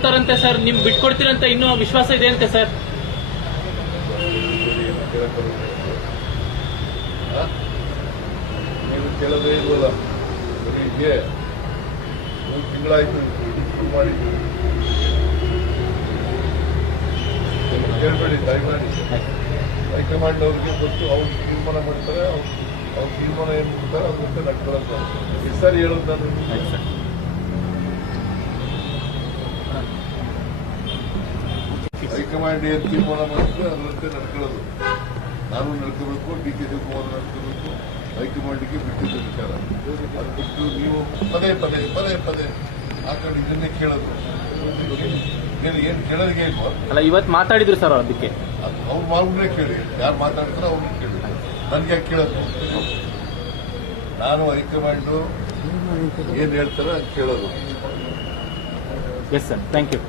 ಬಿಟ್ಕೊಡ್ತಾರಂತೆ sir. ನಿಮ್ ಬಿಟ್ಕೊಡ್ತೀರಂತ ಇನ್ನೂ ವಿಶ್ವಾಸ ಇದೆ ಅಂತೆ ಸರ್. ನೀವು ಕೇಳೋದೇ ಇಲ್ವಲ್ಲ. ಹೀಗೆ 3 ತಿಂಗಳಾಯ್ತು ಮಾಡಿದ್ದು. ಕೇಳಬೇಡಿ, ದಯಮಾಡಿ ಹೈಕಮಾಂಡ್ ಅವ್ರಿಗೆ ಗೊತ್ತು. ಅವ್ರು ತೀರ್ಮಾನ ಮಾಡ್ತಾರೆ. ಅವ್ರ ತೀರ್ಮಾನ ಏನು ಮಾಡ್ತಾರೆ ಅದಂತೆ ನಡ್ಕೊಳ್ಳೋದು. ಸರಿ ಹೇಳೋದು ನಾನು. ಹೈಕಮಾಂಡ್ ಏನು ತೀರ್ಮಾನ ಮಾಡಿದ್ರೆ ಅದರಂತೆ ನಡ್ಕೊಳ್ಳೋದು. ನಾನು ನಡ್ಕೋಬೇಕು, ಡಿ ಕೆ ಶಿವಕುಮಾರ್ ನಡ್ಕೋಬೇಕು. ಹೈಕಮಾಂಡ್ಗೆ ಬಿಟ್ಟಿದ್ದ ವಿಚಾರ. ಅದು ಬಿಟ್ಟು ನೀವು ಪದೇ ಪದೇ ಪದೇ ಪದೇ ಆ ಕಡೆ ಇದನ್ನೇ ಕೇಳೋದು. ಏನು ಕೇಳೋದಿಗೆ ಇಲ್ವಾ? ಅಲ್ಲ, ಇವತ್ತು ಮಾತಾಡಿದ್ರು ಸರ್. ಅದಕ್ಕೆ ಅವ್ರು ಮಾರ್ಗನೇ ಕೇಳಿ. ಯಾರು ಮಾತಾಡ್ತಾರೋ ಅವ್ರನ್ನ ಕೇಳಿ. ನನ್ಗೆ ಯಾಕೆ ಕೇಳೋದು? ನಾನು ಹೈಕಮಾಂಡು ಏನ್ ಹೇಳ್ತಾರೋ ಅದು ಕೇಳೋದು. Yes sir. Thank you.